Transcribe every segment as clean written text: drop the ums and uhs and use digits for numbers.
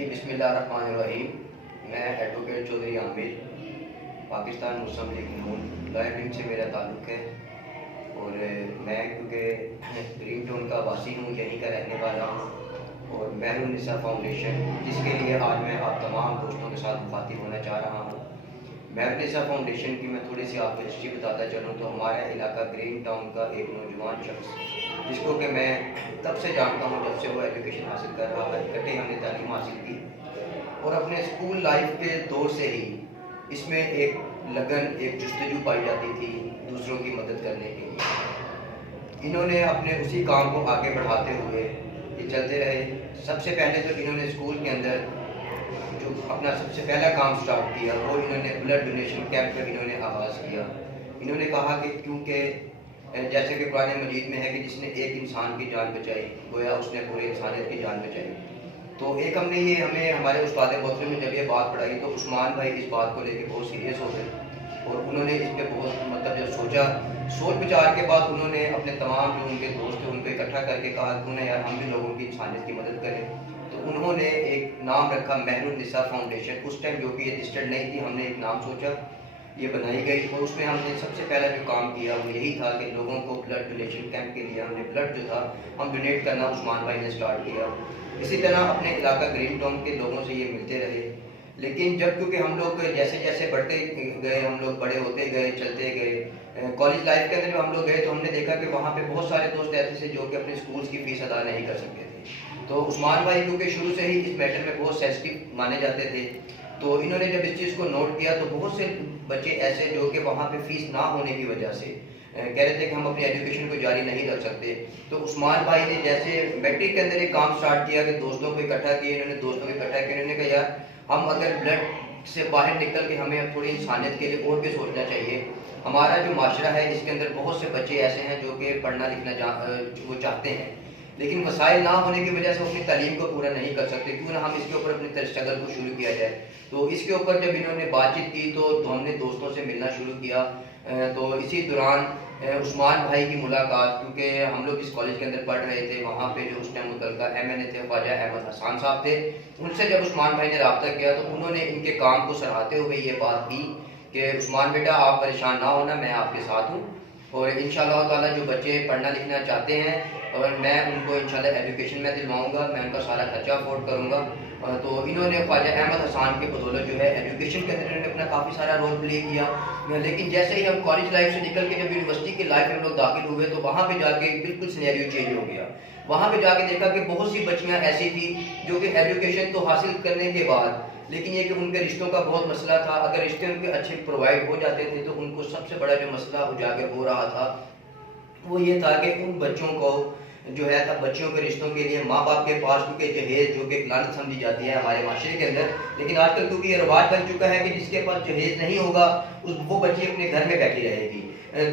جی بسم اللہ الرحمن الرحیم. میں ایڈوکیٹ چودھری عامر پاکستان مسلم لیگ نون لائن ونگ سے میرا تعلق ہے، اور میں کیونکہ گرین ٹاؤن کا واسی ہوں، یہیں کا رہنے والا ہوں، اور مہر النساء فاؤنڈیشن جس کے لیے آج میں آپ تمام دوستوں کے ساتھ مخاطب ہونا چاہ رہا ہوں. مہر النساء فاؤنڈیشن کی میں تھوڑی سی آپ کو ہسٹری بتاتا چلوں تو ہمارا علاقہ گرین ٹاؤن کا ایک نوجوان شخص جس کو کہ میں تب سے جانتا ہوں جب سے وہ ایجوکیشن حاصل کر رہا ہے، اکٹھے ہم نے تعلیم حاصل کی، اور اپنے اسکول لائف کے دور سے ہی اس میں ایک لگن، ایک جستجو پائی جاتی تھی دوسروں کی مدد کرنے کے لیے. انہوں نے اپنے اسی کام کو آگے بڑھاتے ہوئے یہ چلتے رہے. سب سے پہلے تو انہوں نے اسکول کے اندر جو اپنا سب سے پہلا کام سٹارٹ کیا وہ انہوں نے بلڈ ڈونیشن کیمپ کا انہوں نے آغاز کیا. انہوں نے کہا کہ کیونکہ جیسے کہ قرآن مجید میں ہے کہ جس نے ایک انسان کی جان بچائی گویا اس نے پورے انسانیت کی جان بچائی. تو ایک ہمیں ہمارے استاد محترم نے جب یہ بات پڑھائی تو عثمان بھائی اس بات کو لے کے بہت سیریس ہو گئے، اور انہوں نے اس پہ بہت جب سوچ بچار کے بعد انہوں نے اپنے تمام جو ان کے دوست تھے ان کو اکٹھا کر کے کہا کیوں نہ یار ہم بھی لوگوں کی انسانیت کی مدد کریں. تو انہوں نے ایک نام رکھا مہر النساء فاؤنڈیشن. اس ٹائم جو کہ یہ رجسٹرڈ نہیں تھی، ہم نے ایک نام سوچا، یہ بنائی گئی، اور اس میں ہم نے سب سے پہلا جو کام کیا وہ یہی تھا کہ لوگوں کو بلڈ ڈونیشن کیمپ کے لیے ہم نے بلڈ جو تھا ہم ڈونیٹ کرنا عثمان بھائی نے سٹارٹ کیا. اسی طرح اپنے علاقہ گرین ٹاؤن کے لوگوں سے یہ ملتے رہے. لیکن جب کیونکہ ہم لوگ جیسے جیسے بڑھتے گئے، ہم لوگ بڑے ہوتے گئے، چلتے گئے، کالج لائف کے اندر جب ہم لوگ گئے تو ہم نے دیکھا کہ وہاں پہ بہت سارے دوست ایسے تھے جو کہ اپنے اسکولس کی فیس ادا نہیں کر سکتے تھے. تو عثمان بھائی کیونکہ شروع سے ہی اس میٹر میں بہت سینسٹیو مانے جاتے تھے، تو انہوں نے جب اس چیز کو نوٹ کیا تو بہت سے بچے ایسے جو کہ وہاں پہ فیس نہ ہونے کی وجہ سے کہہ رہے تھے کہ ہم اپنی ایجوکیشن کو جاری نہیں رکھ سکتے. تو عثمان بھائی نے جیسے میٹرک کے اندر ایک کام سٹارٹ کیا کہ دوستوں کو اکٹھا کیا. انہوں نے دوستوں کو اکٹھا کیا، انہوں نے کہا یار ہم اگر بلڈ سے باہر نکل کے ہمیں تھوڑی انسانیت کے لیے اور بھی سوچنا چاہیے. ہمارا جو معاشرہ ہے اس کے اندر بہت سے بچے ایسے ہیں جو کہ پڑھنا لکھنا وہ چاہتے ہیں، لیکن وسائل نہ ہونے کی وجہ سے اپنی تعلیم کو پورا نہیں کر سکتے. کیوں نہ ہم اس کے اوپر اپنی اسٹرگل کو شروع کیا جائے. تو اس کے اوپر جب انہوں نے بات چیت کی تو ہم نے دوستوں سے ملنا شروع کیا. تو اسی دوران عثمان بھائی کی ملاقات، کیونکہ ہم لوگ اس کالج کے اندر پڑھ رہے تھے، وہاں پہ جو اس ٹائم متعلقہ ایم این اے تھے خواجہ احمد حسان صاحب تھے، ان سے جب عثمان بھائی نے رابطہ کیا تو انہوں نے ان کے کام کو سراہتے ہوئے یہ بات کی کہ عثمان بیٹا آپ پریشان نہ ہونا، میں آپ کے ساتھ ہوں، اور انشاءاللہ تعالیٰ جو بچے پڑھنا لکھنا چاہتے ہیں اور میں ان کو انشاءاللہ ایجوکیشن میں دلواؤں گا، میں ان کا سارا خرچہ افورڈ کروں گا. تو انہوں نے خواجہ احمد حسان کے بدولت جو ہے ایجوکیشن کے اندر انہوں نے اپنا کافی سارا رول پلے کیا. لیکن جیسے ہی ہم کالج لائف سے نکل کے جب یونیورسٹی کے لائف میں ہم لوگ داخل ہوئے تو وہاں پہ جا کے بالکل سینیریو چینج ہو گیا. وہاں پہ جا کے دیکھا کہ بہت سی بچیاں ایسی تھی جو کہ ایجوکیشن تو حاصل کرنے کے بعد لیکن یہ کہ ان کے رشتوں کا بہت مسئلہ تھا. اگر رشتے ان کے اچھے پرووائڈ ہو جاتے تھے تو ان کو سب سے بڑا جو مسئلہ اجاگر ہو رہا تھا وہ یہ تھا کہ ان بچوں کو جو ہے تھا بچوں کے رشتوں کے لیے ماں باپ کے پاس کیونکہ جہیز جو کہ ایک لعنت سمجھی جاتی ہے ہمارے معاشرے کے اندر، لیکن آج کل کیونکہ یہ رواج بن چکا ہے کہ جس کے پاس جہیز نہیں ہوگا وہ بچی اپنے گھر میں بیٹھی رہے گی.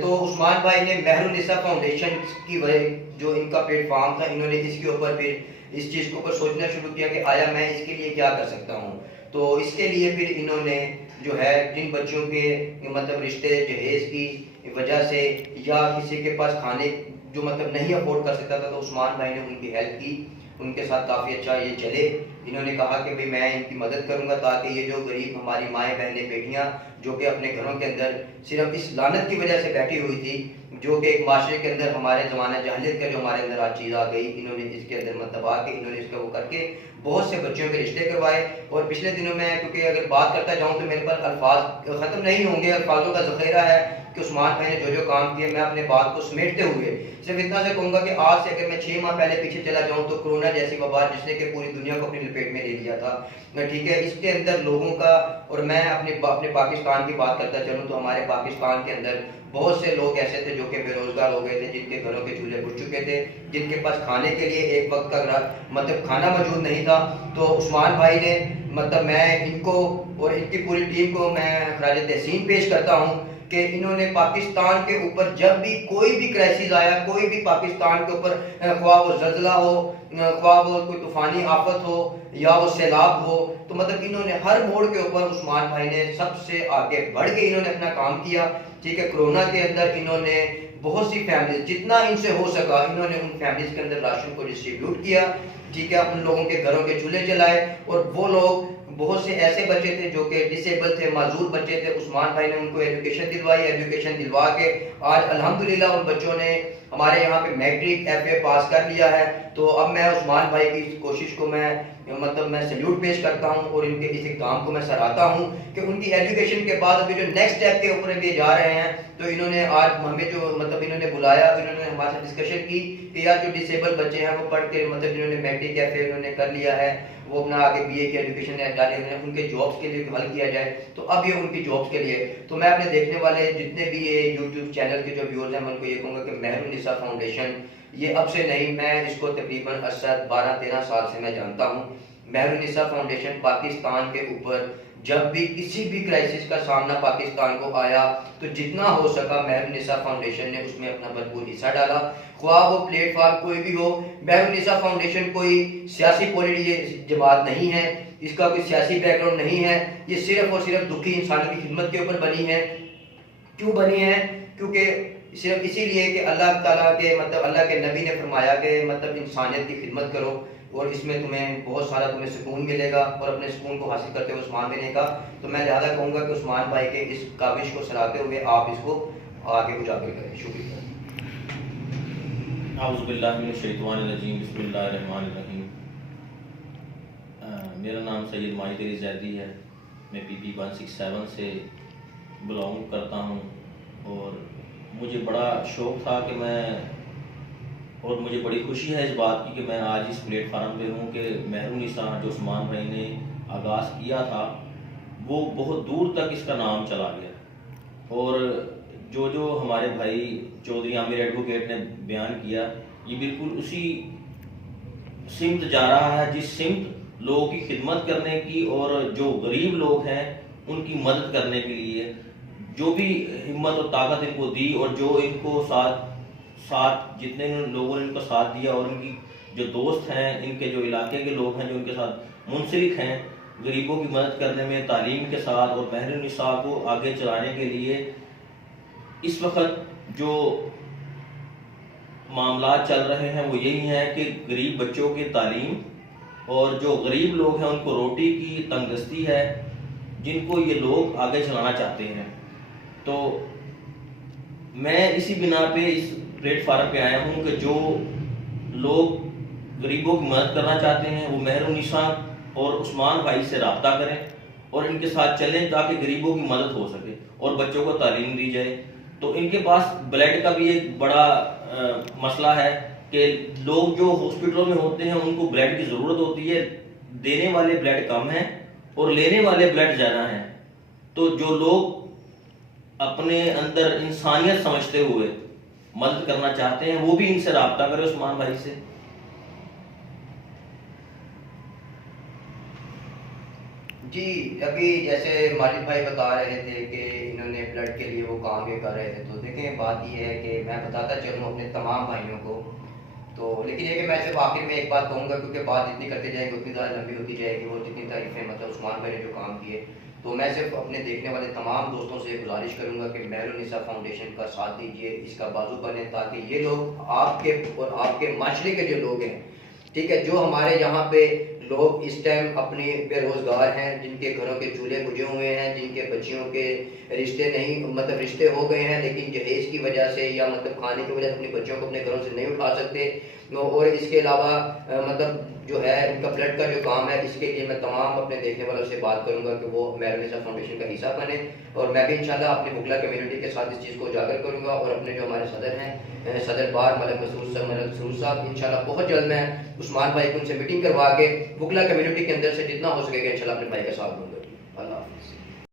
تو عثمان بھائی نے مہر النساء فاؤنڈیشن کی وجہ جو ان کا پلیٹ فارم تھا، انہوں نے اس کے اوپر پھر اس چیز کے اوپر سوچنا شروع کیا کہ آیا میں اس کے لیے کیا کر سکتا ہوں. تو اس کے لیے پھر انہوں نے جو ہے جن بچوں کے مطلب رشتے جہیز کی وجہ سے یا کسی کے پاس کھانے جو مطلب نہیں افورڈ کر سکتا تھا تو عثمان بھائی نے ان کی ہیلپ کی، ان کے ساتھ کافی اچھا یہ چلے. انہوں نے کہا کہ بھئی میں ان کی مدد کروں گا تاکہ یہ جو غریب ہماری مائیں بہنیں بیٹیاں جو کہ اپنے گھروں کے اندر صرف اس لعنت کی وجہ سے بیٹھی ہوئی تھی جو کہ ایک معاشرے کے اندر ہمارے زمانہ جاہلیت کا جو ہمارے اندر آج چیز آ گئی، انہوں نے اس کے اندر مطلب آ کے انہوں نے اس کا وہ کر کے بہت سے بچوں کے رشتے کروائے. اور پچھلے دنوں میں کیونکہ اگر بات کرتا جاؤں تو میرے پاس الفاظ ختم نہیں ہوں گے، الفاظوں کا ذخیرہ ہے کہ عثمان بھائی نے جو کام کیا. میں اپنے بات کو سمیٹتے ہوئے صرف اتنا سے کہوں گا کہ آج سے اگر میں 6 ماہ پہلے پیچھے چلا جاؤں تو کرونا جیسی وبا جس نے کہ پوری دنیا کو اپنی لپیٹ میں لے لیا تھا، ٹھیک ہے، اس کے اندر لوگوں کا، اور میں اپنے پاکستان کی بات کرتا چلوں تو ہمارے پاکستان کے اندر بہت سے لوگ ایسے تھے جو کہ بے روزگار ہو گئے تھے، جن کے گھروں کے چولہے بجھ چکے تھے، جن کے پاس کھانے کے لیے ایک وقت کا مطلب کھانا موجود نہیں تھا. تو عثمان بھائی نے مطلب میں ان کو اور ان کی پوری ٹیم کو میں خراج تحسین پیش کرتا ہوں کہ انہوں نے پاکستان کے اوپر جب بھی کوئی بھی کرائسس آیا، کوئی بھی پاکستان کے اوپر خواہ وہ زلزلہ ہو، خواہ وہ کوئی طوفانی آفت ہو یا وہ سیلاب ہو، تو مطلب انہوں نے ہر موڑ کے اوپر عثمان بھائی نے سب سے آگے بڑھ کے انہوں نے اپنا کام کیا. ٹھیک ہے، کرونا کے اندر انہوں نے بہت سی فیملیز جتنا ان سے ہو سکا انہوں نے ان فیملیز کے اندر راشن کو ڈسٹریبیوٹ کیا، ٹھیک ہے، ان لوگوں کے گھروں کے چولہے جلائے. اور وہ لوگ بہت سے ایسے بچے تھے جو کہ ڈسیبل تھے، معذور بچے تھے، عثمان بھائی نے ان کو ایجوکیشن دلوائی، ایجوکیشن دلوا کے آج الحمدللہ ان بچوں نے ہمارے یہاں پہ میٹرک ایف اے پاس کر لیا ہے. تو اب میں عثمان بھائی کی اس کوشش کو میں سلیوٹ پیش کرتا ہوں اور ان کے اس اقدام کو میں سراہتا ہوں کہ ان کی ایجوکیشن کے بعد ابھی جو نیکسٹ اسٹیپ کے اوپر بھی جا رہے ہیں. تو انہوں نے آج ہمیں جو انہوں نے بلایا، انہوں نے ہمارے ساتھ ڈسکشن کی کہ یار جو ڈسیبل بچے ہیں وہ پڑھ کے جنہوں نے میٹرک ایف اے انہوں نے کر لیا ہے، وہ اپنا آگے بی اے کی ایجوکیشن ڈالی ہیں، ان کے جابس کے لیے حل کیا جائے. تو اب یہ ان کی جابس کے لیے تو میں اپنے دیکھنے والے جتنے بھی یہ یوٹیوب چینل کے جو ویورز ہیں میں ان کو یہ کہوں گا کہ مہر النساء فاؤنڈیشن یہ اب سے نہیں، میں اس کو تقریباً 12-13 سال سے میں جانتا ہوں. مہر النساء فاؤنڈیشن پاکستان کے اوپر جب بھی کسی بھی کرائسس کا سامنا پاکستان کو آیا تو جتنا ہو سکا مہر النساء فاؤنڈیشن نے اس میں اپنا بھرپور حصہ ڈالا. خواہ وہ پلیٹ فارم کوئی بھی ہو، مہر النساء فاؤنڈیشن کوئی سیاسی پولیٹیکل جماعت نہیں ہے، اس کا کوئی سیاسی بیک گراؤنڈ نہیں ہے، یہ صرف اور صرف دکھی انسانوں کی خدمت کے اوپر بنی ہے. کیوں بنی ہے؟ کیونکہ صرف اسی لیے کہ اللہ تعالیٰ کے اللہ کے نبی نے فرمایا کہ انسانیت کی خدمت کرو اور اس میں تمہیں بہت سارا سکون ملے گا، اور اپنے سکون کو حاصل کرتے ہوئے عثمان بھائی نے کہا. تو میں لہٰذا کہوں گا کہ عثمان بھائی کے اس کاوش کو سراہتے ہوئے آپ اس کو آگے اجاگر کریں. شکریہ. اعوذ باللہ من الشیطان الرجیم، بسم اللہ الرحمن الرحیم. میرا نام سید ماجد علی زیدی ہے، میں PP 167 سے بلانگ کرتا ہوں. اور مجھے بڑا شوق تھا کہ اور مجھے بڑی خوشی ہے اس بات کی کہ میں آج اس پلیٹ فارم پہ ہوں کہ مہر النساء جو عثمان بھائی نے آغاز کیا تھا وہ بہت دور تک اس کا نام چلا گیا. اور جو ہمارے بھائی چودھری عامر ایڈوکیٹ نے بیان کیا یہ بالکل اسی سمت جا رہا ہے جس سمت لوگوں کی خدمت کرنے کی اور جو غریب لوگ ہیں ان کی مدد کرنے کے لیے جو بھی ہمت اور طاقت ان کو دی، اور جو ان کو ساتھ جتنے لوگوں نے ان کا ساتھ دیا، اور ان کی جو دوست ہیں، ان کے جو علاقے کے لوگ ہیں جو ان کے ساتھ منسلک ہیں غریبوں کی مدد کرنے میں تعلیم کے ساتھ اور مہر النساء کو آگے چلانے کے لیے. اس وقت جو معاملات چل رہے ہیں وہ یہی ہیں کہ غریب بچوں کی تعلیم، اور جو غریب لوگ ہیں ان کو روٹی کی تنگ دستی ہے جن کو یہ لوگ آگے چلانا چاہتے ہیں. تو میں اسی بنا پہ اس پلیٹ فارم پہ آیا ہوں کہ جو لوگ غریبوں کی مدد کرنا چاہتے ہیں وہ مہر النساء اور عثمان بھائی سے رابطہ کریں اور ان کے ساتھ چلیں تاکہ غریبوں کی مدد ہو سکے اور بچوں کو تعلیم دی جائے. تو ان کے پاس بلڈ کا بھی ایک بڑا مسئلہ ہے کہ لوگ جو ہاسپٹلوں میں ہوتے ہیں ان کو بلڈ کی ضرورت ہوتی ہے، دینے والے بلڈ کم ہیں اور لینے والے بلڈ زیادہ ہیں. تو جو لوگ اپنے اندر انسانیت سمجھتے ہوئے مدد کرنا چاہتے ہیں وہ بھی ان سے رابطہ کرے، عثمان بھائی سے. جی ابھی جیسے ماجد بھائی بتا رہے تھے کہ انہوں نے بلڈ کے لیے وہ کام یہ کر رہے تھے، تو دیکھیں بات یہ ہے کہ میں بتاتا چلوں اپنے تمام بھائیوں کو. تو لیکن یہ کہ میں صرف آخر میں ایک بات کہوں گا کیونکہ بات جتنی کرتے جائیں گے اتنی زیادہ لمبی ہوتی جائے گی، وہ جتنی تعریفیں عثمان بھائی نے جو کام کیے. تو میں صرف اپنے دیکھنے والے تمام دوستوں سے گزارش کروں گا کہ مہر النساء فاؤنڈیشن کا ساتھ دیجیے، اس کا بازو بنیں تاکہ یہ لوگ آپ کے اور آپ کے معاشرے کے جو لوگ ہیں، ٹھیک ہے، جو ہمارے یہاں پہ لوگ اس ٹائم اپنے بے روزگار ہیں، جن کے گھروں کے چولہے بجھے ہوئے ہیں، جن کے بچیوں کے رشتے نہیں رشتے ہو گئے ہیں لیکن جہیز کی وجہ سے یا کھانے کی وجہ سے اپنے بچوں کو اپنے گھروں سے نہیں اٹھا سکتے. اور اس کے علاوہ جو ہے ان کا بلڈ کا جو کام ہے اس کے لیے میں تمام اپنے دیکھنے والوں سے بات کروں گا کہ وہ مہر النساء فاؤنڈیشن کا حصہ بنے. اور میں بھی انشاءاللہ اپنی بکلا کمیونٹی کے ساتھ اس چیز کو اجاگر کروں گا. اور اپنے جو ہمارے صدر ہیں صدر بار ملک مسرور صاحب انشاءاللہ بہت جلد میں عثمان بھائی کو ان سے میٹنگ کروا کے بکلا کمیونٹی کے اندر سے جتنا ہو سکے گا انشاءاللہ اپنے بھائی کا ساتھ دوں گا. اللہ حافظ.